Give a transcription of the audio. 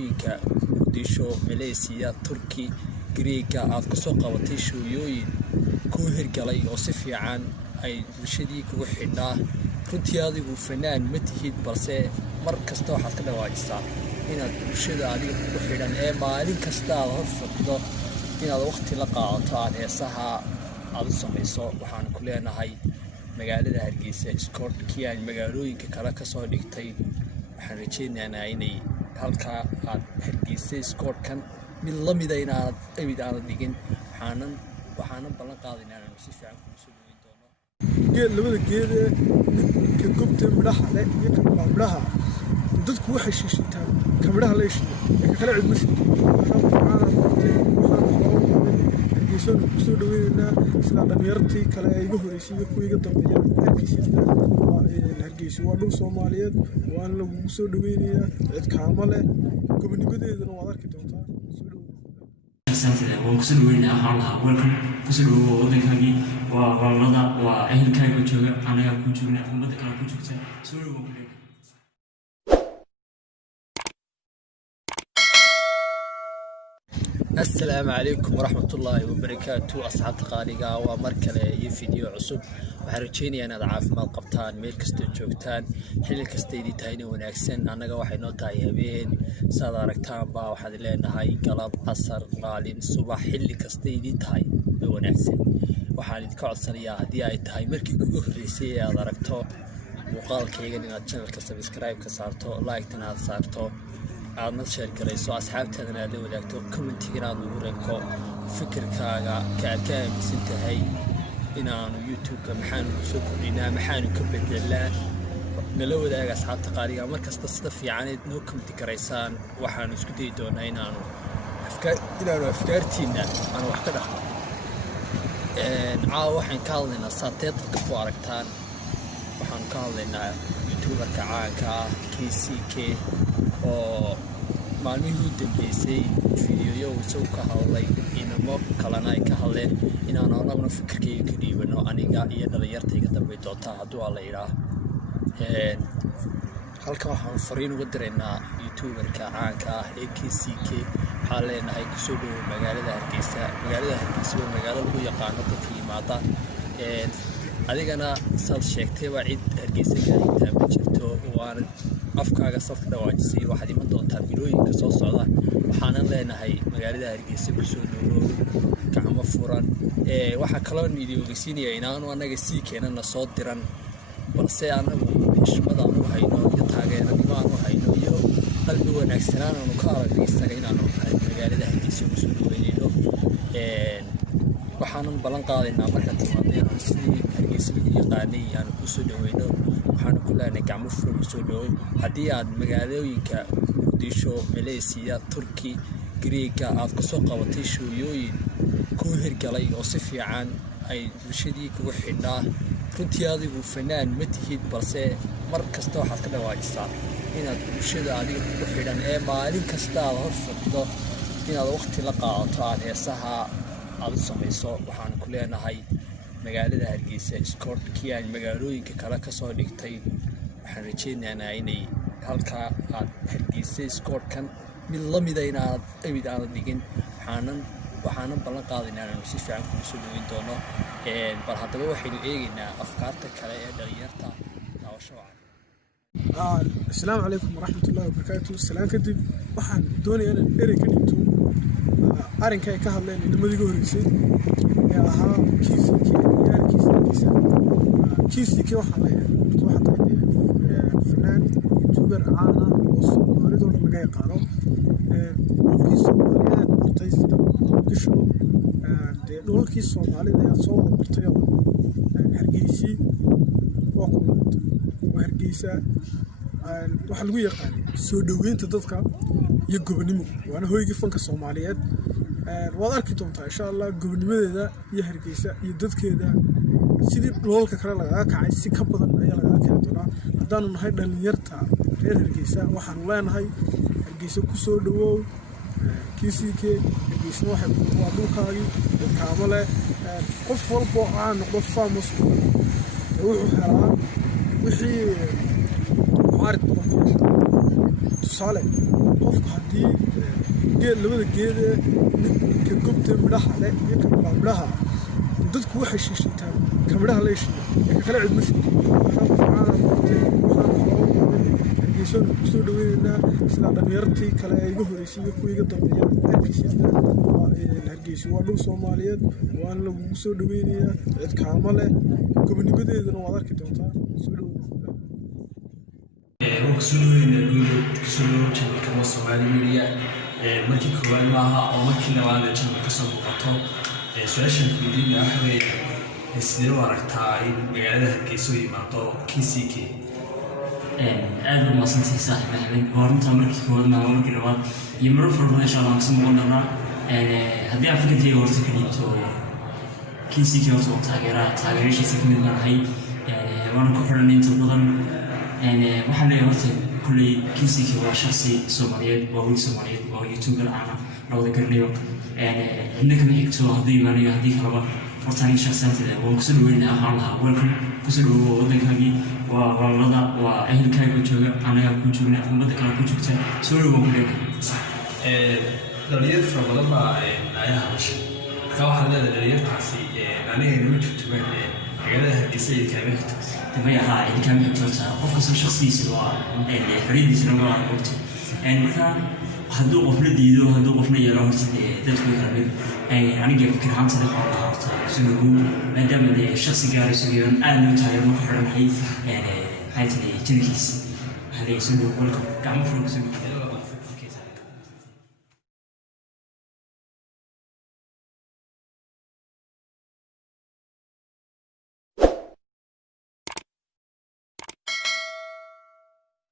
Muqdisho, Malaysia, Turkey, Greek aad ku soo qabatay shooyooyin ku hirgalay oo si fiican ay bulshadii kugu xidhnaa runtii adigu fanaan ma tihid balse mar kasta waxaad ka dhawaajisaa inaad bulshada adiga kugu xidhan ee maalin kasta aad hor fadhido inaad waqti la qaadato aad heesaha aad u samayso waxaan ku leenahay magaalada Hargeysa iskoorkii aan magaalooyinka kale ka soo dhigtay waxaan rajaynaynaa inay halka aad Hargeysa iskoorkan mid la mid ah inaad aan digin waxaanan ballan qaadinaa inaan si fiican ku soo dhaweyn doono labada geed ka gubta midhaha leh iyo ka midhaha dadku waxay shiishitaan ka midhaha la yeesho kala cid mushkil waxaan ku soo dhaweynaa sida dhalinyartii kale ay ugu horeysay iyo kuwa iga dambeeyay Hargeysa waa dhul Soomaaliyeed waan lagu soo dhaweynayaa cid kaama leh gobonimadeedana waad arki doontaa waan ku soo dhaweynaa hawlaha welcome ku soo dhawow wadankaaga waa walada waa ehelkaaga jooga anaga ku joogna ummadda kale ku joogta soo dhawow السلام عليكم ورحمة الله وبركاته أصحاب تقاليقا ومركلة فيديو عصب وحرجيني أنا ضعاف ما قبطان ميل كستو جوكتان حل كستيدي تاينو وناكسن أنا قواحي نوتاي هبين ساداركتان با وحد لين هاي قلب أصر مالين صباح حل كستيدي تاي وناكسن وحالي دكوعد صنيا هدي آي تاي مركي قوه ريسي أداركتو وقال كيغن إنا تشانل كسبسكرايب كسارتو لايك تناد سارتو aad ma share garayso asxaabtaadana aad wadaagto commentiga aad ugu reebto fikirkaaga ka aaminsantahay inaanu YouTube-ka maxaan u soo kordhinaa maxaan ka bedelaa nala wadaaga asxaabta qaaliga markasta sida fiicaneed noo comment garaysaan waxaan isku day doonaa inaanu afkaartiina aan wax ka dhaxlo waxaan ka hadlaynaa saateedka ku aragtaan waxaan ka hadlaynaa YouTuber-ka caanka ah KCK oo maalmihii u dambeysay fiidiyoyo uu ka hadlay inamo kalena ay ka hadleen inaan anaguna fikirkayga ka dhiibano aniga iyo dhalinyartayga dambe doonta hadduu alla yidhaah halkan waxaan fariin uga diraynaa YouTuber-ka caanka ah ee KCK waxaan leenahay kusoo dhawow magaalada Hargeysa waa magaalo lagu yaqaano dadka yimaada adigana saad sheegtay waa cid Hargeysa ka xigtaa ma jirto waana afkaaga sadka dhawaajisay waxaad iman doontaa bilooyinka soo socda waxaanan leenahay magaalada Hargeysa kusoo dhawow gacmo furan waxaa kaloo idin ogeysiinayaa inaanu anaga sii keenana soo diran balse anagu xishmada aanu hayno iyo taageeranimo aanu hayno iyo qalbi wanaagsanaan aanu ka aragnay isaga inaanu magaalada Hargeysa kusoo dhaweynayno waxaanan ballan qaadaynaa marka timaadna inaan sidii Hargeysa lagu yaqaanay aan ku soo dhaweyno waxaan ku leenahay gacmo furan ku soo dhawow haddii aad magaalooyinka Muqdisho, Malaysia, Turkey, Greek aad ku soo qabatay shooyooyin ku hirgalay oo si fiican ay bulshadii kugu xidhnaa runtii adigu fanaan ma tihid balse mar kasta waxaad ka dhawaajisaa inaad bulshada adiga kugu xidhan ee maalin kasta aad hor fadhido inaad waqti la qaadato aad heesaha aad u samayso waxaan ku leenahay magaalada Hargeysa iskoorkii aan magaalooyinka kale ka soo dhigtay waxaan rajaynaynaa inay halka aad Hargeysa iskoorkan mid la mid ah aan digin waxaanan ballan qaadinaa inaan si fiican ku soo dhaweyn doono bal haddaba waxaynu eegaynaa afkaarta kale ee dhalinyarta daawasho wacan السلام عليكم ورحمة الله وبركاته السلام كدب waxaan doonayaa inaan erey ka dhigto arinka ay ka hadleen inamadiga horeysay ee ahaa KCK waxaa tahay fanaan YouTuber caan ah oo Soomaalida oo laga yaqaano dhulkii Soomaaliyeed martay sida Muqdisho dhulkii Soomaalida ayaa soo martay Hargeysa waa ku Hargeysa waxa lagu yaqaan soo dhaweynta dadka iyo gobonimo waana hooyigii fanka Soomaaliyeed waad arki doontaa insha Allah gobonimadeeda iyo Hargeysa iyo dadkeeda sidii dhoolka kale laga kacay si ka badan ayaa laga kacay doonaa hadaan nahay dhalinyarta reer Hargeysa waxaan leenahay Hargeysa ku soo dhawow KCK Hargeysa waxa waa dhulkaagi dadka amale qof walba aan noqdo famous wuxuu helaa wixii معارض tusaale qofku haddii geed labada geede midka gobta midhaha leh iyo ka midhaha dadku waxay shiishitaan ka midhaha la heshiiya ee ka kale cid ma shiito markaa qof caana bartay waxaan hargeysoon kusoo dhaweynaynaa sida dhalinyartii kale ee iga horeysay iyo kuwa iga dambeeya hargeysa waa dhul Soomaaliyeed waan lagu soo dhaweynayaa cid kaama leh gobonimadeedana waad arki doontaa soo dhaweyn kusoo channelka Somali Media markii koowaad maaha oo markii labaad ee channelka soo muuqato su'aashan weydiinaya waxa weeye sidee u aragtaa in magaalada Hargeysa yimaado KCK aad u maasantahay saaxiib Maxamed horta markii koowaad maaha markii labaad iyo mar furfur insha Allah kasoo noqon doonaa haddii aan fikirkayga horta ka dhiibto KCK horta taageerayaashiisa ka mid nahay waana ku xidhan inta badan waxaan leeyahay horta kulley KCK waa shakhsi Soomaaliyeed waa wiil Soomaaliyeed waa YouTuber caana labada garanayo cidna kama xigto haddii imaanayo haddii kalaba horta aniga shakhsiyaanteeda waan kusoo dhaweynayaa waxaan lahaa welcome kusoo dhawow waddankaagii waa walaalada waa ehelkaaga jooga anagaa kuu joogna ummadda kale ku joogta soo dhawow ku leenahay dhalinyar fara badan baa ayaa hadashay marka waxaad leedahay dhalinyartaasi aniga inama joogtumaan magaalada Hargeysa idinkaama xigto ما يها إذا كان يحتاج قف كسر شخصي سواء حريدي سنوات وقت مثلا هدو قفنا ديدو هدو قفنا يلاه تدخل كلامي أنا جاي فكر عن صدق الله سنقول ما دام الشخص قاعد يسوي أنا متعلم محرم حي هاي تني تنكيس هذا يسوي ولكم كم فرق سنقول